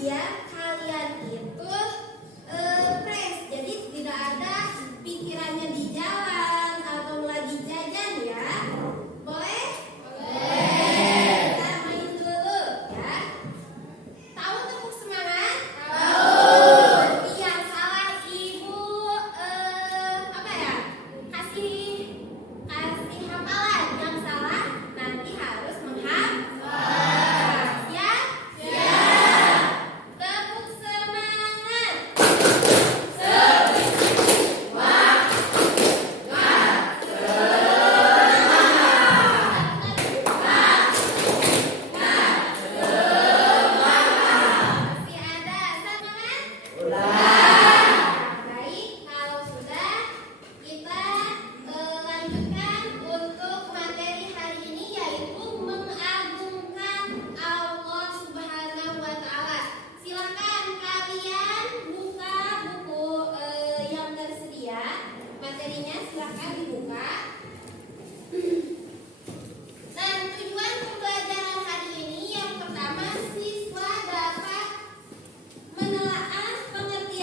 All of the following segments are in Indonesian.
biar kalian itu fresh, jadi tidak ada pikirannya di jalan atau lagi jajan ya. Boleh? Boleh. Kita main dulu ya. Tahu tepuk semangat? Tahu. Yang salah ibu apa ya? Kasih hafalan. Yang salah nanti harus menghafal. Siap? Siap. Tepuk semangat. Masih ada semangat? Baik, kalau sudah kita lanjutkan untuk materi hari ini, yaitu mengagungkan Allah Subhanahu wa Ta'ala. Silakan kalian buka buku yang tersedia, materinya silakan dibuka. Dan tujuan pembelajaran hari ini yang pertama, siswa dapat menelaah pengertian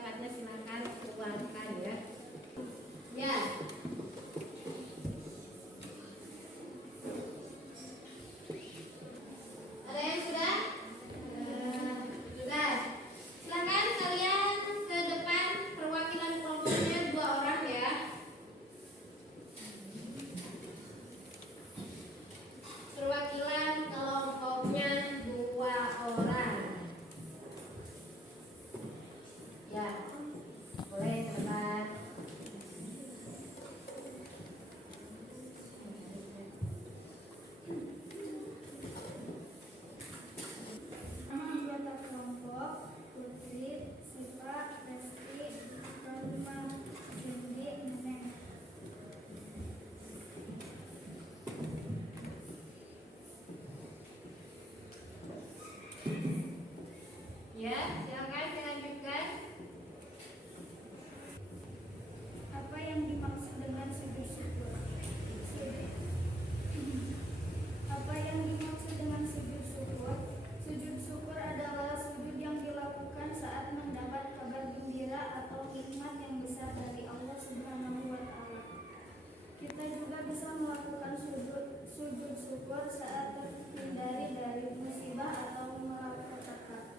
pendapatnya silakan keluarkan ya. Ya. Ada yang sudah? Sudah. Silakan kalian ke depan, perwakilan kelompoknya 2 orang ya. Perwakilan kelompoknya 2 orang. Ya, boleh ke depan. Anggota kelompok Putri, Siva, Resti, Karima, Cindy, Neneng. Ya, silakan dilanjutkan. Apa yang dimaksud dengan sujud syukur? Apa yang dimaksud dengan sujud syukur? Sujud syukur adalah sujud yang dilakukan saat mendapat kabar gembira atau nikmat yang besar dari Allah Subhanahu wa Ta'ala. Kita juga bisa melakukan sujud syukur saat terhindari dari musibah atau malapetaka.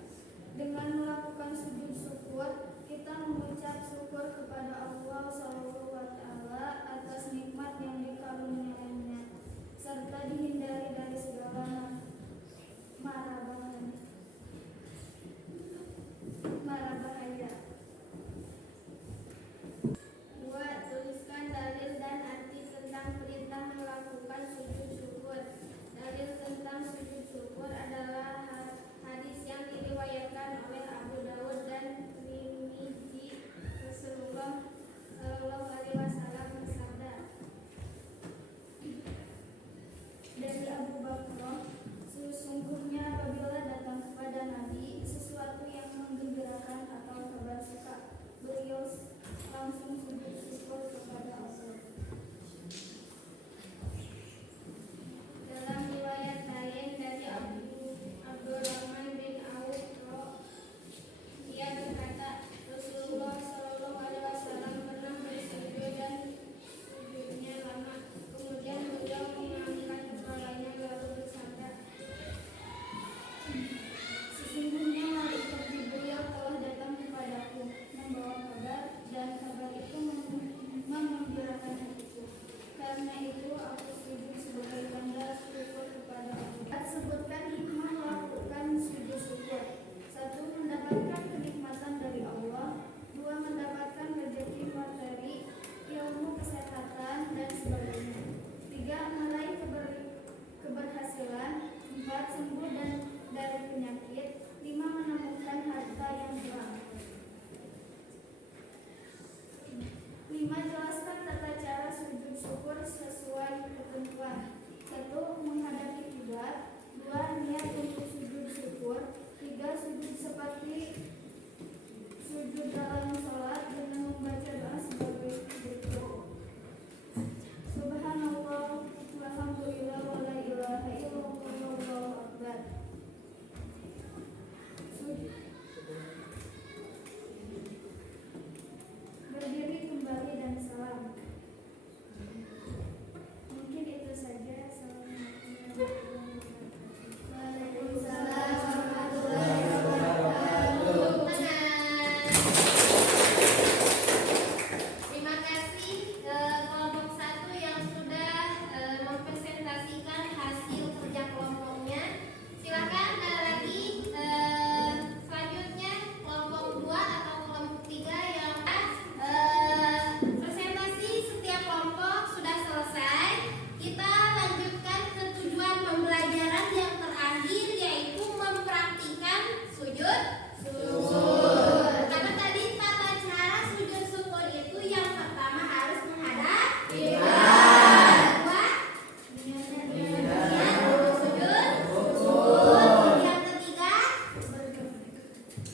Dengan melakukan sujud syukur, kita mengucap syukur kepada Allah Subhanahu wa Ta'ala atas nikmat yang dikaruniainya, serta dihindari dari segala mara bahaya. 2. Tuliskan dalil dan arti tentang perintah melakukan sujud syukur. Dalil tentang sujud syukur adalah hadis yang diriwayatkan oleh Abu Dawud dan Tirmidzi. Rasulullah Shallallahu Alaihi Wasallam bersabda, dari Abu Bakar, sesungguhnya apabila datang kepada Nabi sesuatu yang menggembirakan atau kabar suka, beliau langsung sujud syukur kepada Allah. Dalam riwayat lain dari Abdurrahman bin Auf, ia berkata, Rasulullah Shallallahu Alaihi Wasallam pernah bersujud dan sujudnya lama. Kemudian beliau mengangkat kepalanya lalu bersabda, sesungguhnya malaikat Jibril telah datang kepadaku membawa kabar, dan kabar itu menggembirakan hatiku. Karena itu aku sujud sebagai tanda syukur kepada Allah. Sebutkan hikmah melakukan sujud syukur. 1. Mendapatkan kenikmatan dari Allah. 2. Mendapatkan rezeki materi, ilmu, kesehatan, dan sebagainya. 3. Meraih keberhasilan. 4. Sembuh dari penyakit. 5. Menemukan harta yang hilang. 5. Jelaskan tata cara sujud syukur sesuai ketentuan. 1. Menghadapi kiblat. 2. Niat untuk sujud syukur. 3. Sujud seperti sujud dalam sholat dengan membaca doa sebagai berikut. Subhanallah, walhamdulillah, wala ilaha illallah, wallahu akbar. Berdiri kembali dan salam. Mungkin itu saja. Waalaikumsalam warahmatullahi wabarakatuh. Terima kasih kelompok 1 yang sudah mempresentasikan hasil kerja kelompoknya. Silakan lagi selanjutnya kelompok 2 atau kelompok 3 yang presentasi setiap kelompok sudah selesai. Kita lanjutkan ke tujuan pembelajaran yang terakhir, yaitu mempraktikkan sujud syukur. Karena tadi tata cara sujud syukur itu yang pertama harus menghadap kiblat. Kedua, niat untuk sujud syukur. Yang ketiga,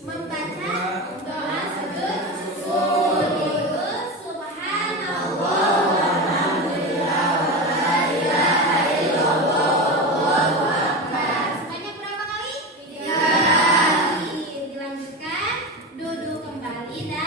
membaca doa sujud syukur, yaitu subhanallah walhamdulillah wala ilaha illallah wallahu akbar. Sebanyak berapa kali? 3 kali. Dilanjutkan, duduk kembali dan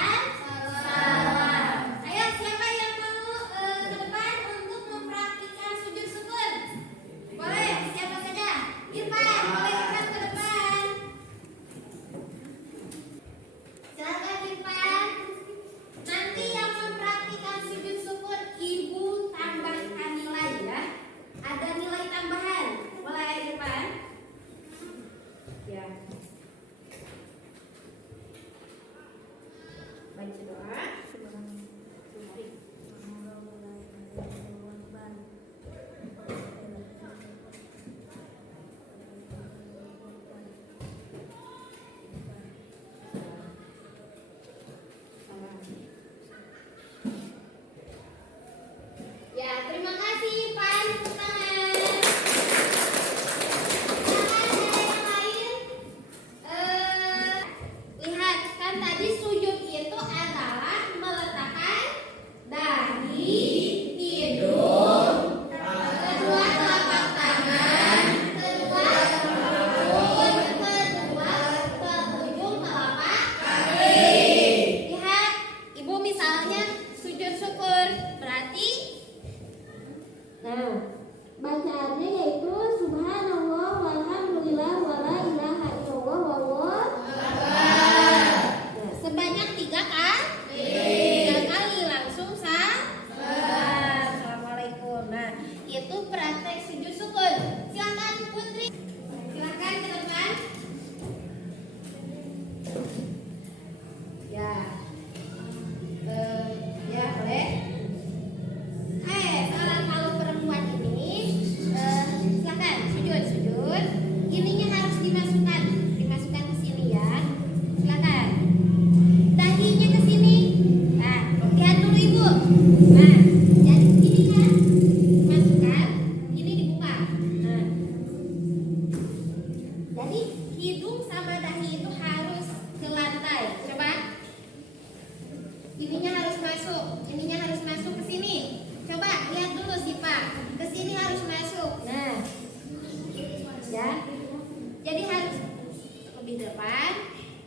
depan,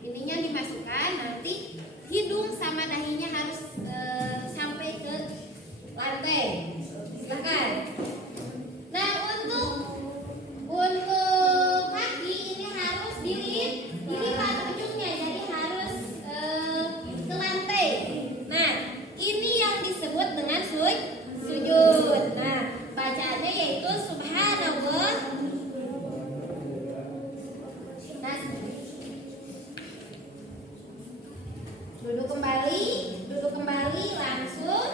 ininya dimasukkan, nanti hidung sama dahinya harus sampai ke lantai. Silakan. Nah, untuk kaki ini harus dilipat ujungnya, jadi harus ke lantai. Nah, ini yang disebut dengan sujud. Nah, bacaannya yaitu subhanallah. Nah, duduk kembali langsung